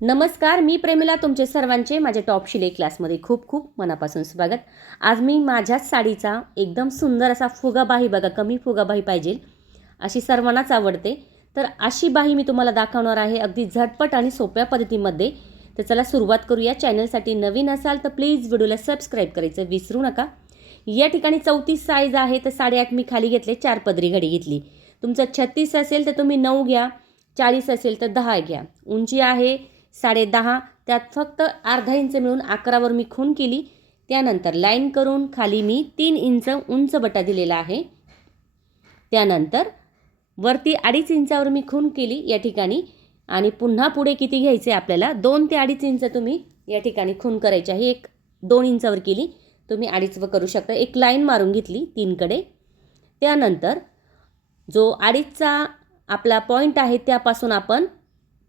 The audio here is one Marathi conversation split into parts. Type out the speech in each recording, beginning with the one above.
नमस्कार मी प्रेमिला तुमचे सर्वांचे माझ्या टॉप शिले क्लासमध्ये खूप खूप मनापासून स्वागत. आज मी माझ्याच साडीचा एकदम सुंदर असा फुगाबाही बघा कमी फुगाबाही पाहिजे अशी सर्वांनाच आवडते. तर अशी बाही मी तुम्हाला दाखवणार आहे अगदी झटपट आणि सोप्या पद्धतीमध्ये. तर चला सुरुवात करूया. चॅनलसाठी नवीन असाल तर प्लीज व्हिडिओला सबस्क्राईब करायचं विसरू नका. या ठिकाणी चौतीस साईज आहे तर साडेआठ मी खाली घेतले चार पदरी घडी घेतली. तुमचं छत्तीस असेल तर तुम्ही नऊ घ्या चाळीस असेल तर दहा घ्या. उंची आहे साडेदहा त्यात फक्त अर्धा इंच मिळून अकरावर मी खून केली. त्यानंतर लाईन करून खाली मी तीन इंच उंच बटा दिलेला आहे. त्यानंतर वरती अडीच इंचावर मी खून केली या ठिकाणी. आणि पुन्हा पुढे किती घ्यायचे आपल्याला? दोन ते अडीच इंच तुम्ही या ठिकाणी खून करायची आहे. एक दोन इंचावर केली. तुम्ही अडीचवर करू शकता. एक लाईन मारून घेतली तीनकडे. त्यानंतर जो अडीचचा आपला पॉईंट आहे त्यापासून आपण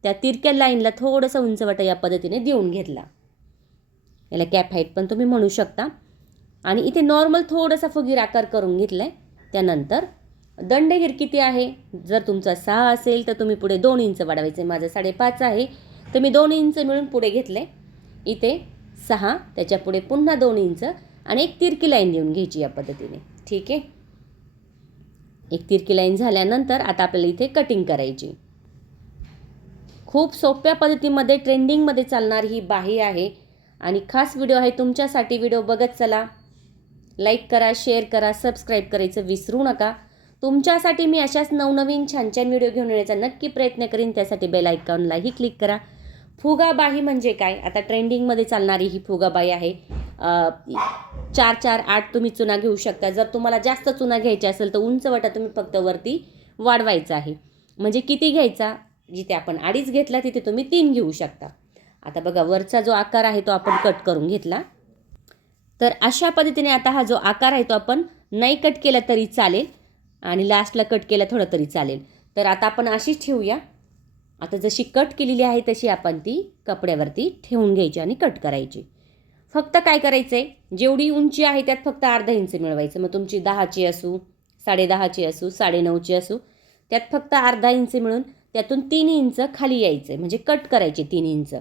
त्या तिरक्या लाईनला थोडंसं उंचवटा या पद्धतीने देऊन घेतला. याला कॅप हाईट पण तुम्ही म्हणू शकता. आणि इथे नॉर्मल थोडासा फुगीर आकार करून घेतला आहे त्यानंतर दंडगीर किती आहे? जर तुमचा सहा असेल तर तुम्ही पुढे दोन इंच वाढवायचे. माझं साडेपाच आहे. तर मी दोन इंच मिळून पुढे घेतले इथे सहा त्याच्या पुढे पुन्हा दोन इंच आणि एक तिरकी लाईन देऊन घ्यायची या पद्धतीने. ठीक आहे? एक तिरकी लाईन झाल्यानंतर आता आपल्याला इथे कटिंग करायची. खूप सोप्या पद्धतीमध्ये ट्रेंडिंगमध्ये चालणारी ही बाही आहे. आणि खास व्हिडिओ आहे तुमच्यासाठी व्हिडिओ बघत चला. लाईक करा शेअर करा सबस्क्राईब करायचं विसरू नका. तुमच्यासाठी मी अशाच नवनवीन छान छान व्हिडिओ घेऊन येण्याचा नक्की प्रयत्न करीन. त्यासाठी बेल आयकॉनलाही क्लिक करा. फुगाबाही म्हणजे काय? आता ट्रेंडिंगमध्ये चालणारी ही फुगाबाई आहे. चार चार आठ तुम्ही चुना घेऊ शकता. जर तुम्हाला जास्त चुना घ्यायच्या असेल तर उंच वाटा तुम्ही फक्त वरती वाढवायचा आहे. म्हणजे किती घ्यायचा? जिथे आपण अडीच घेतला तिथे तुम्ही तीन घेऊ शकता. आता बघा वरचा जो आकार आहे तो आपण कट करून घेतला. तर अशा पद्धतीने आता हा जो आकार आहे तो आपण नाही कट केला तरी चालेल आणि लास्टला कट केला थोडं तरी चालेल. तर आता आपण अशीच ठेवूया. आता जशी कट केलेली आहे तशी आपण ती कपड्यावरती ठेवून घ्यायची आणि कट करायची. फक्त काय करायचं आहे जेवढी उंची आहे त्यात फक्त अर्धा इंच मिळवायचं. मग तुमची दहाची असू साडेदहाची असू साडेनऊची असू त्यात फक्त अर्धा इंच मिळून त्यातून तीन इंच खाली यायचं आहे म्हणजे कट करायचे तीन इंच.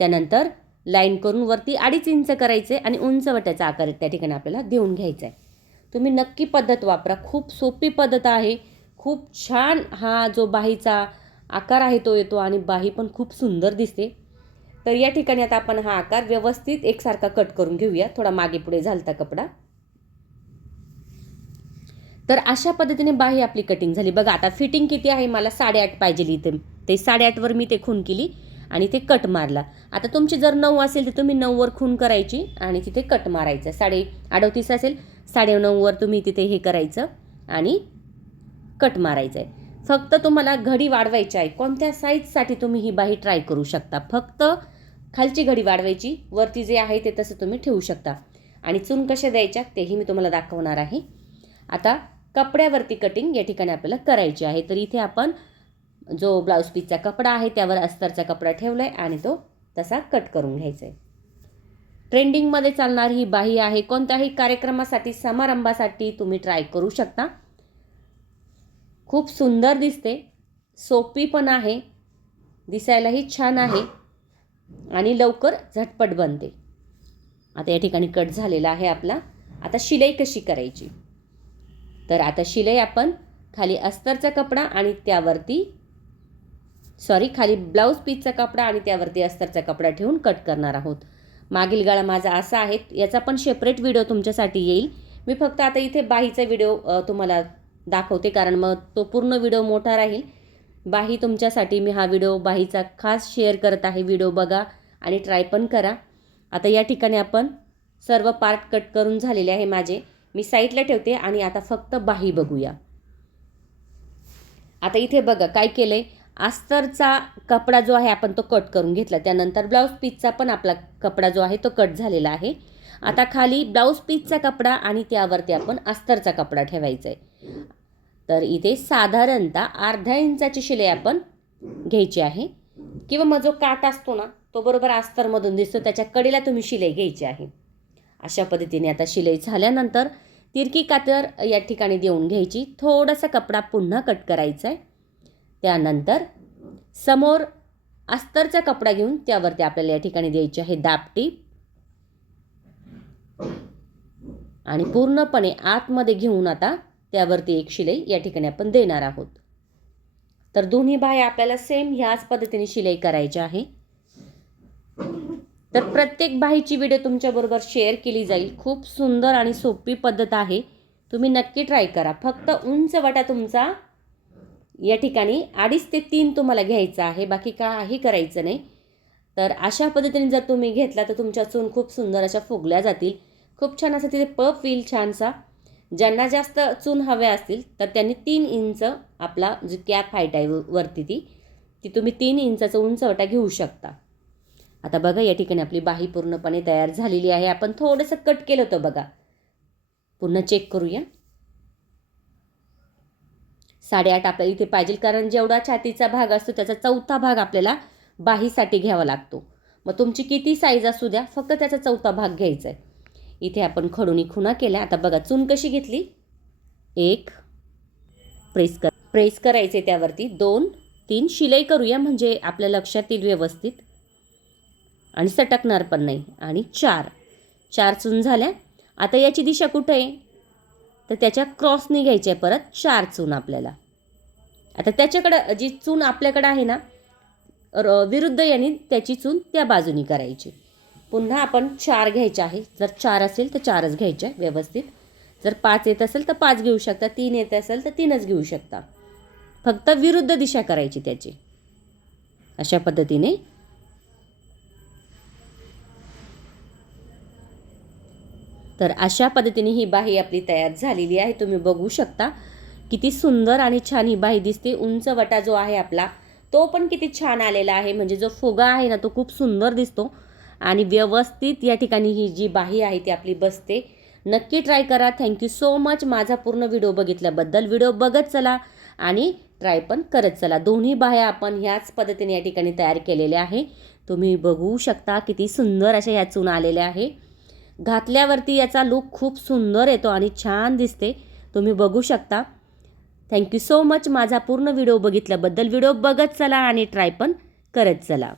त्यानंतर लाईन करून वरती अडीच इंच करायचं आहे आणि उंच वट्याचा आकार त्या ठिकाणी आपल्याला देऊन घ्यायचा आहे तुम्ही नक्की पद्धत वापरा. खूप सोपी पद्धत आहे. खूप छान हा जो बाहीचा आकार आहे तो येतो आणि बाही पण खूप सुंदर दिसते. तर या ठिकाणी आता आपण हा आकार व्यवस्थित एकसारखा कट करून घेऊया. थोडा मागे पुढे झालता कपडा. तर अशा पद्धतीने बाही आपली कटिंग झाली. बघा आता फिटिंग किती आहे? मला साडेआठ पाहिजे इथे. ते साडेआठवर मी ते खून केली आणि ते कट मारला. आता तुमची जर नऊ असेल तर तुम्ही नऊवर खून करायची आणि तिथे कट मारायचं. साडे अडतीस असेल साडे नऊवर तुम्ही तिथे हे करायचं आणि कट मारायचं आहे फक्त तुम्हाला घडी वाढवायची आहे. कोणत्या साईजसाठी तुम्ही ही बाही ट्राय करू शकता? फक्त खालची घडी वाढवायची. वरती जे आहे ते तसं तुम्ही ठेवू शकता. आणि चून कशा द्यायच्या? तेही मी तुम्हाला दाखवणार आहे. आता कपड्यावरती कटिंग या ठिकाणी आपल्याला करायची आहे. तर इथे आपण जो ब्लाऊज पीसचा कपडा आहे त्यावर अस्तरचा कपडा ठेवला आहे आणि तो तसा कट करून घ्यायचा आहे ट्रेंडिंगमध्ये चालणारी ही बाही आहे. कोणत्याही कार्यक्रमासाठी समारंभासाठी तुम्ही ट्राय करू शकता. खूप सुंदर दिसते. सोपी पण आहे. दिसायलाही छान आहे. आणि लवकर झटपट बनते. आता या ठिकाणी कट झालेला आहे आपला. आता शिलाई कशी करायची? तर आता शिलाई आपण खाली अस्तरचा कपडा आणि त्यावरती सॉरी खाली ब्लाऊज पीसचा कपडा आणि त्यावरती अस्तरचा कपडा ठेवून कट करणार आहोत. मागील गळा माझा असा आहे याचा पण सेपरेट व्हिडिओ तुमच्यासाठी येईल. मी फक्त आता इथे बाहीचा व्हिडिओ तुम्हाला दाखवते कारण मग तो पूर्ण व्हिडिओ मोठा राहील. बाही तुमच्यासाठी मी हा व्हिडिओ बाहीचा खास शेअर करत आहे व्हिडिओ बघा आणि ट्राय पण करा. आता या ठिकाणी आपण सर्व पार्ट कट करून झालेले आहे माझे. मी साईडला ठेवते आणि आता फक्त बाही बघूया. आता इथे बघा काय केलं आहे अस्तरचा कपडा जो आहे आपण तो कट करून घेतला. त्यानंतर ब्लाऊज पीसचा पण आपला कपडा जो आहे तो कट झालेला आहे. आता खाली ब्लाऊज पीसचा कपडा आणि त्यावरती आपण अस्तरचा कपडा ठेवायचा आहे. तर इथे साधारणतः अर्ध्या इंचाची शिलाई आपण घ्यायची आहे. किंवा मग जो काट असतो ना तो बरोबर अस्तरमधून दिसतो. त्याच्या कडेला तुम्ही शिलाई घ्यायची आहे. अशा पद्धतीने आता शिलाई झाल्यानंतर तिरकी कातर या ठिकाणी देऊन घ्यायची. थोडासा कपडा पुन्हा कट करायचा आहे त्यानंतर समोर अस्तरचा कपडा घेऊन त्यावरती आपल्याला या ठिकाणी द्यायची आहे दापटी आणि पूर्णपणे आतमध्ये घेऊन आता त्यावरती एक शिलाई या ठिकाणी आपण देणार आहोत. तर दोन्ही बाह्या आपल्याला सेम ह्याच पद्धतीने शिलाई करायची आहे. तर प्रत्येक बाईची व्हिडिओ तुमच्याबरोबर शेअर केली जाईल. खूप सुंदर आणि सोपी पद्धत आहे. तुम्ही नक्की ट्राय करा. फक्त उंच वाटा तुमचा या ठिकाणी अडीच ते तीन तुम्हाला घ्यायचा आहे. बाकी काही करायचं नाही. तर अशा पद्धतीने जर तुम्ही घेतला तर तुमच्या चून खूप सुंदर अशा फुगल्या जातील. खूप छान असं तिथे पफ येईल छानसा. ज्यांना जास्त चून हव्या असतील तर त्यांनी तीन इंच आपला जी कॅप हाईट आहे व- वरती ती ती तुम्ही तीन इंचाचा उंचवटा घेऊ शकता. आता बघा या ठिकाणी आपली बाही पूर्णपणे तयार झालेली आहे. आपण थोडंसं कट केलं होतं बघा. पुन्हा चेक करूया. साडेआठ आपल्याला इथे पाहिजे कारण जेवढा छातीचा भाग असतो त्याचा चौथा भाग आपल्याला बाहीसाठी घ्यावा लागतो. मग तुमची किती साईज असू द्या फक्त त्याचा चौथा भाग घ्यायचा आहे. इथे आपण खडूनी खुणा केल्या. आता बघा चून कशी घेतली? एक. प्रेस कर. प्रेस करायचे त्यावरती. दोन. तीन. शिलाई करूया म्हणजे आपल्या लक्षात येईल व्यवस्थित. आणि सटकणार पण नाही. आणि चार. चार चून झाल्या. आता याची दिशा कुठं आहे? तर त्याच्या क्रॉसने घ्यायची आहे परत. चार चून आपल्याला. आता त्याच्याकडं जी चून आपल्याकडं आहे ना र विरुद्ध यांनी त्याची चून त्या बाजूनी करायची. पुन्हा आपण चार घ्यायचे आहे. जर चार असेल तर चारच घ्यायचे व्यवस्थित. जर पाच येत असेल तर पाच घेऊ शकता. तीन येत असेल तर तीनच घेऊ शकता. फक्त विरुद्ध दिशा करायची त्याची. अशा पद्धतीने तर अशा पद्धतीने ही बाही आपली तयार झालेली आहे. तुम्ही बघू शकता किती सुंदर आणि छान ही बाही दिसते. उंच वटा जो आहे आपला तो पण किती छान आलेला आहे. म्हणजे जो फुगा आहे ना तो खूप सुंदर दिसतो. आणि व्यवस्थित या ठिकाणी ही जी बाही आहे ती आपली बसते. नक्की ट्राय करा. थँक्यू सो मच माझा पूर्ण व्हिडिओ बघितल्याबद्दल व्हिडिओ बघत चला आणि ट्राय पण करत चला. दोन्ही बाह्या आपण ह्याच पद्धतीने या ठिकाणी तयार केलेल्या आहे. तुम्ही बघू शकता किती सुंदर अशा ह्या चुना आलेल्या आहे. घातल्यावरती याचा लुक खूप सुंदर येतो आणि छान दिसते. तुम्ही बघू शकता. थँक्यू सो मच माझा पूर्ण व्हिडिओ बघितल्याबद्दल व्हिडिओ बघत चला आणि ट्राय पण करत चला.